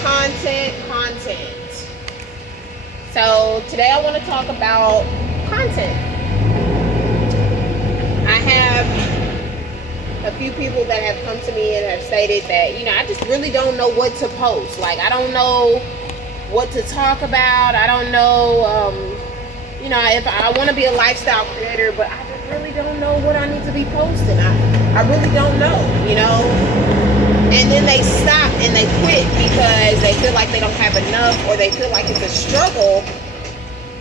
Content. So today I want to talk about content. I have a few people that have come to me and have stated that, I just really don't know what to post. Like, I don't know what to talk about. I don't know, if I want to be a lifestyle creator, but I just really don't know what I need to be posting. I really don't know, And then they stop and they quit because they feel like they don't have enough, or they feel like it's a struggle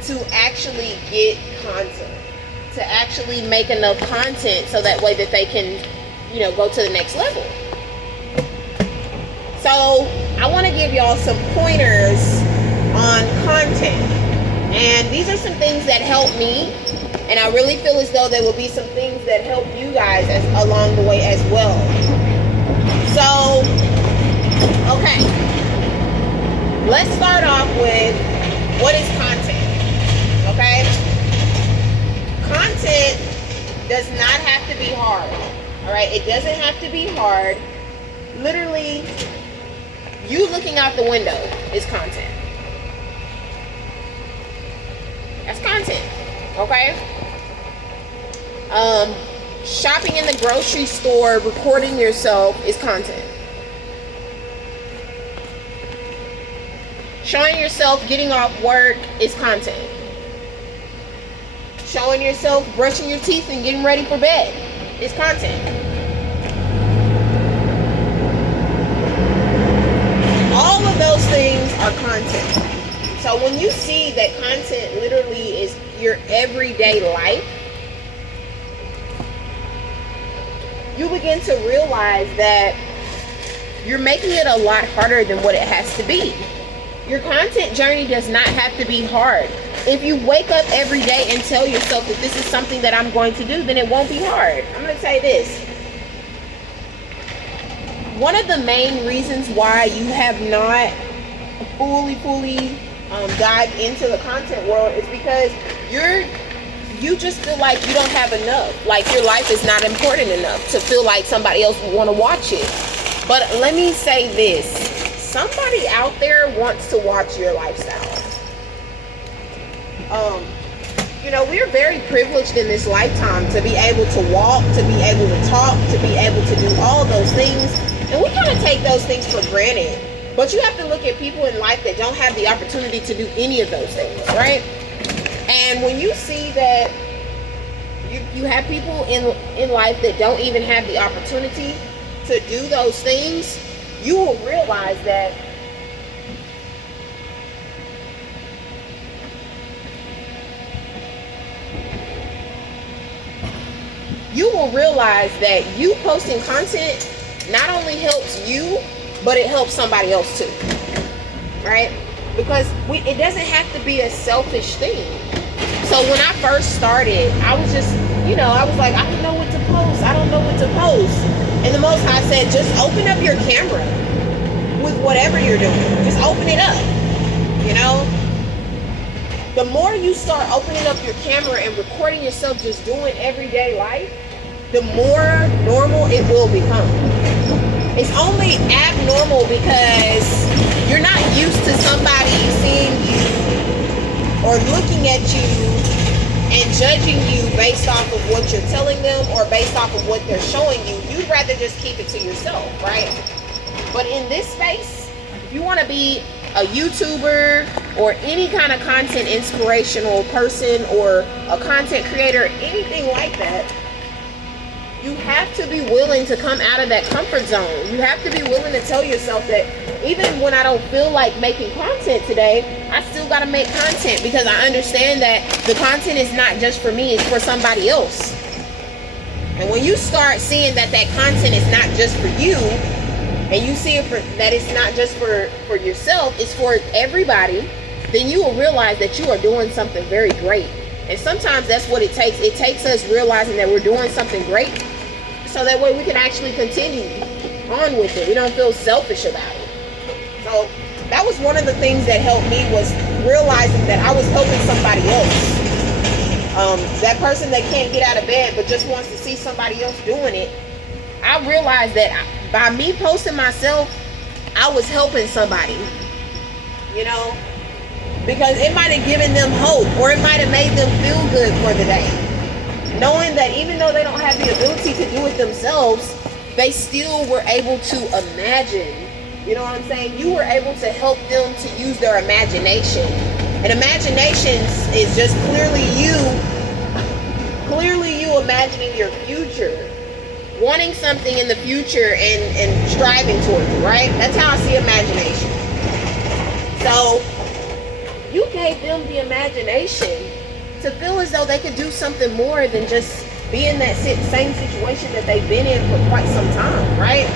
to actually get content, to actually make enough content so that way that they can, go to the next level. So I want to give y'all some pointers on content. And these are some things that help me. And I really feel as though there will be some things that help you guys along the way as well. So, okay. Let's start off with what is content. Okay? Content does not have to be hard. Alright? It doesn't have to be hard. Literally, you looking out the window is content. That's content. Okay? Shopping in the grocery store, recording yourself is content. Showing yourself getting off work is content. Showing yourself brushing your teeth and getting ready for bed is content. All of those things are content. So when you see that content literally is your everyday life, you begin to realize that you're making it a lot harder than what it has to be. Your content journey does not have to be hard. If you wake up every day and tell yourself that this is something that I'm going to do, then it won't be hard. I'm going to say this. One of the main reasons why you have not fully dived into the content world is because you just feel like you don't have enough. Like your life is not important enough to feel like somebody else would want to watch it. But let me say this. Somebody out there wants to watch your lifestyle. We're very privileged in this lifetime to be able to walk, to be able to talk, to be able to do all those things. And we kind of take those things for granted. But you have to look at people in life that don't have the opportunity to do any of those things, right? And when you see that you have people in life that don't even have the opportunity to do those things, you will realize that you posting content not only helps you, but it helps somebody else too, right? Because it doesn't have to be a selfish thing. So when I first started, I was just, I was like, I don't know what to post. I don't know what to post. And the Most High said, just open up your camera with whatever you're doing. Just open it up, The more you start opening up your camera and recording yourself just doing everyday life, the more normal it will become. It's only abnormal because you're not used to somebody seeing you or looking at you and judging you based off of what you're telling them or based off of what they're showing you. You'd rather just keep it to yourself, right? But in this space, if you want to be a YouTuber or any kind of content inspirational person or a content creator, anything like that, you have to be willing to come out of that comfort zone. You have to be willing to tell yourself that even when I don't feel like making content today, I still got to make content because I understand that the content is not just for me, it's for somebody else. And when you start seeing that content is not just for you, and you see that it's not just for yourself, it's for everybody, then you will realize that you are doing something very great. And sometimes that's what it takes. It takes us realizing that we're doing something great so that way we can actually continue on with it. We don't feel selfish about it. So that was one of the things that helped me, was realizing that I was helping somebody else. That person that can't get out of bed but just wants to see somebody else doing it. I realized that by me posting myself, I I was helping somebody, you know, because it might have given them hope, or it might have made them feel good for the day, knowing that even though they don't have the ability to do it themselves, they still were able to imagine. You know what I'm saying? You were able to help them to use their imagination. And imagination is just clearly you imagining your future, wanting something in the future and striving towards it, right? That's how I see imagination. So you gave them the imagination to feel as though they could do something more than just be in that same situation that they've been in for quite some time, right?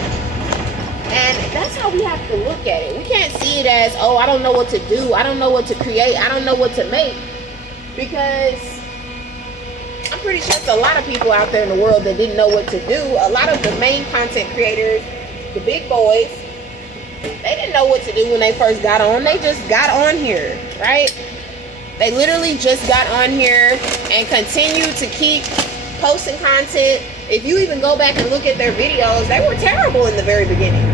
And that's how we have to look at it. We can't see it as, oh, I don't know what to do, I don't know what to create, I don't know what to make, because I'm pretty sure there's a lot of people out there in the world that didn't know what to do. A lot of the main content creators, the big boys, they didn't know what to do when they first got on. They just got on here, right? They literally just got on here and continue to keep posting content. If you even go back and look at their videos, they were terrible in the very beginning.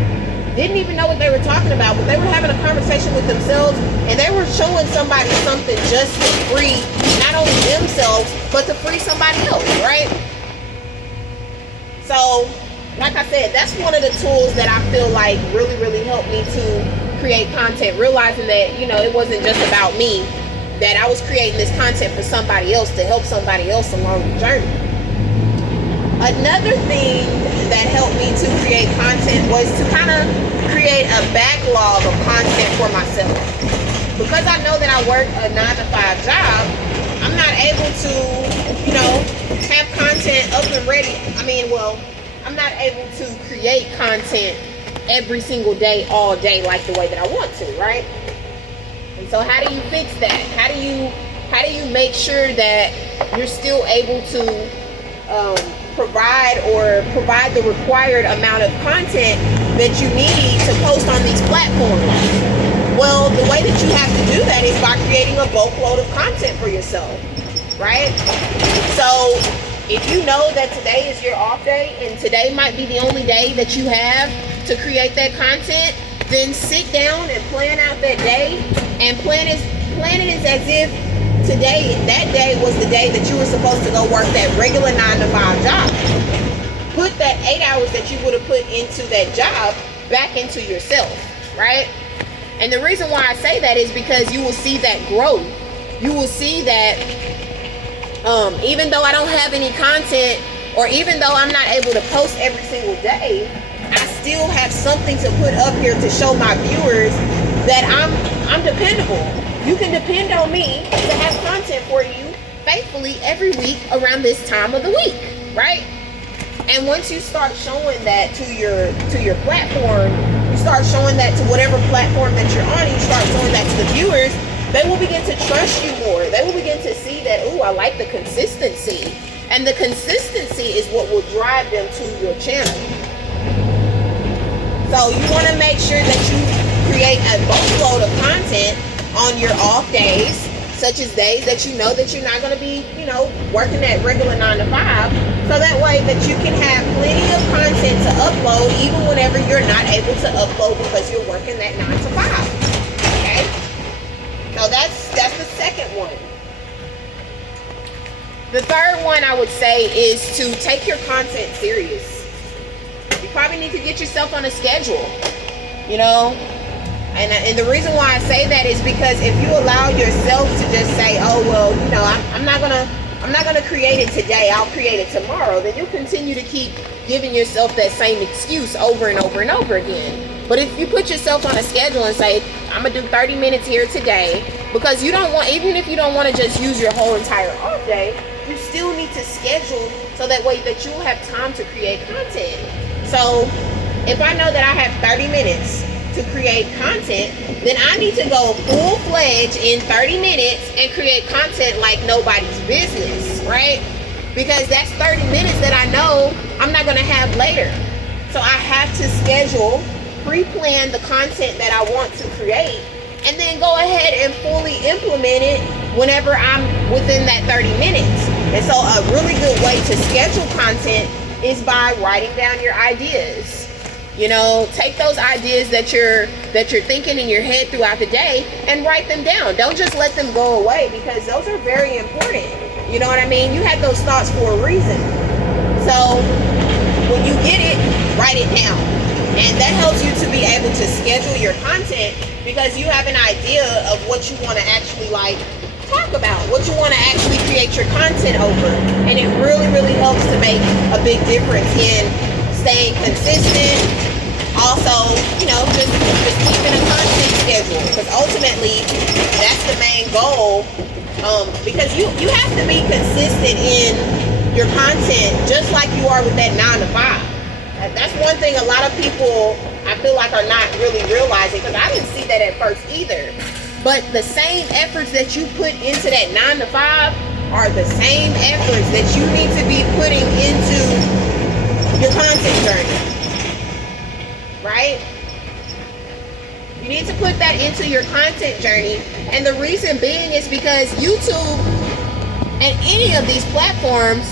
Didn't even know what they were talking about, but they were having a conversation with themselves, and they were showing somebody something just to free not only themselves, but to free somebody else, right? So, like I said, that's one of the tools that I feel like really helped me to create content, realizing that, you know, it wasn't just about me, that I was creating this content for somebody else, to help somebody else along the journey. Another thing that helped me to create content was to kind of create a backlog of content for myself. Because I know that I work a 9-to-5 job, I'm not able to, you know, have content up and ready. I'm not able to create content every single day, all day, like the way that I want to, right? And so how do you fix that? How do you make sure that you're still able to provide the required amount of content that you need to post on these platforms? Well, the way that you have to do that is by creating a bulk load of content for yourself, right? So if you know that today is your off day and today might be the only day that you have to create that content, then sit down and plan out that day, and plan it as if that day was the day that you were supposed to go work that regular 9-to-5 job. Put that 8 hours that you would have put into that job back into yourself, right? And the reason why I say that is because you will see that growth. You will see that even though I don't have any content, or even though I'm not able to post every single day, I still have something to put up here to show my viewers that I'm dependable. You can depend on me to have content for you faithfully every week around this time of the week, right? And once you start showing that to your platform, you start showing that to whatever platform that you're on, and you start showing that to the viewers, they will begin to trust you more. They will begin to see that, ooh, I like the consistency. And the consistency is what will drive them to your channel. So you want to make sure that you create a boatload of content on your off days, such as days that you know that you're not going to be, you know, working that regular 9-to-5, so that way that you can have plenty of content to upload even whenever you're not able to upload because you're working that 9-to-5. Okay? So that's the second one. The third one I would say is to take your content serious. You probably need to get yourself on a schedule, you know? And the reason why I say that is because if you allow yourself to just say, oh, well, you know, I'm not gonna create it today, I'll create it tomorrow, then you'll continue to keep giving yourself that same excuse over and over and over again. But if you put yourself on a schedule and say, I'm gonna do 30 minutes here today, because you don't want, even if you don't want to just use your whole entire off day, you still need to schedule so that way that you'll have time to create content. So if I know that I have 30 minutes to create content, then I need to go full-fledged in 30 minutes and create content like nobody's business, right? Because that's 30 minutes that I know I'm not gonna have later. So I have to schedule, pre-plan the content that I want to create, and then go ahead and fully implement it whenever I'm within that 30 minutes. And so a really good way to schedule content is by writing down your ideas. You know, take those ideas that you're thinking in your head throughout the day and write them down. Don't just let them go away, because those are very important. You know what I mean? You had those thoughts for a reason. So when you get it, write it down. And that helps you to be able to schedule your content, because you have an idea of what you want to actually like talk about, what you want to actually create your content over. And it really, really helps to make a big difference in staying consistent. Also, you know, just keeping a content schedule, because ultimately that's the main goal. Because you have to be consistent in your content, just like you are with that 9 to 5. That's one thing a lot of people, I feel like, are not really realizing, because I didn't see that at first either. But the same efforts that you put into that 9 to 5 are the same efforts that you need to be putting into your content journey. Right? You need to put that into your content journey. And the reason being is because YouTube and any of these platforms,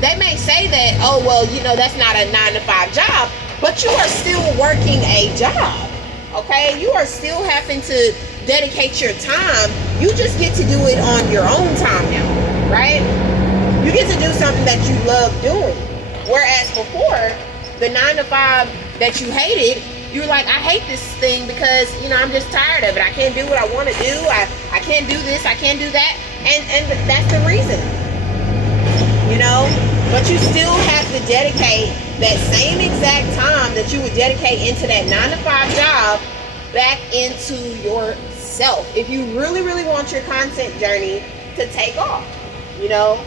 they may say that, oh, well, you know, that's not a 9 to 5 job, but you are still working a job. Okay? You are still having to dedicate your time. You just get to do it on your own time now, right? You get to do something that you love doing. Whereas before, the 9 to 5 that you hated, you were like, I hate this thing because, you know, I'm just tired of it. I can't do what I want to do. I can't do this. I can't do that. And that's the reason, you know. But you still have to dedicate that same exact time that you would dedicate into that 9 to 5 job back into yourself, if you really, really want your content journey to take off, you know.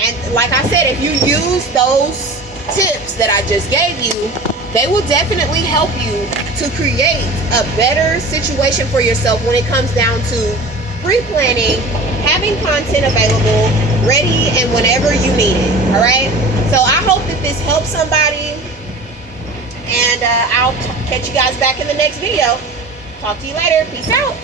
And like I said, if you use those tips that I just gave you, they will definitely help you to create a better situation for yourself when it comes down to pre-planning, having content available, ready, and whenever you need it. All right? So I hope that this helps somebody, and I'll catch you guys back in the next video. Talk to you later. Peace out.